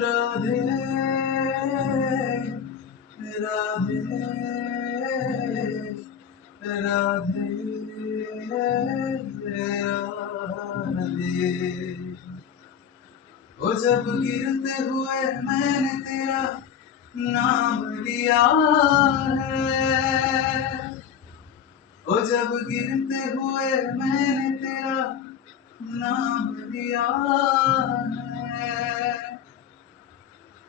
राधे राधे राधे राधे। ओ जब गिरते हुए मैंने तेरा नाम लिया है, ओ जब गिरते हुए मैंने तेरा नाम लिया है,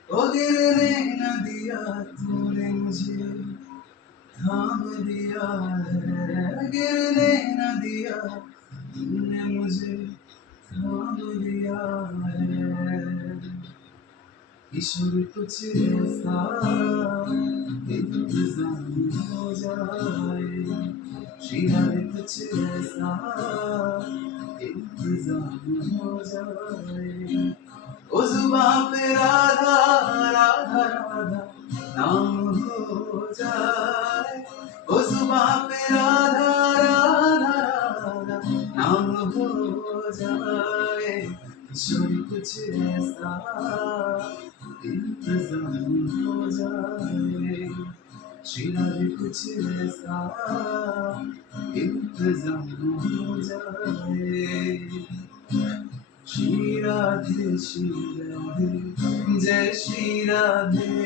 ओ गिरने न दिया तूने मुझे थाम दिया है, गिरने न दिया तूने मुझे थाम दिया है। ईश्वर कुछ ऐसा इंतजाम हो जाए, श्रीहर कुछ ऐसा इंतजाम हो जाए, ओ जुबां पे राधा राधा राधा नाम हो जाए, ओ जुबां पे राधा राधा राधा नाम हो जाए, ईश्वर कुछ ऐसा इंतजाम हो जाए, श्रीहरि कुछ ऐसा इंतजाम हो जाए। श्री राधे जय श्री राधे,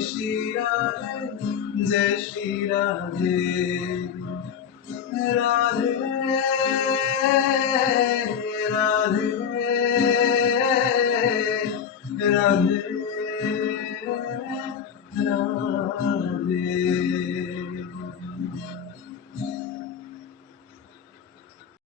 श्री राधे जय श्री राधे, राधे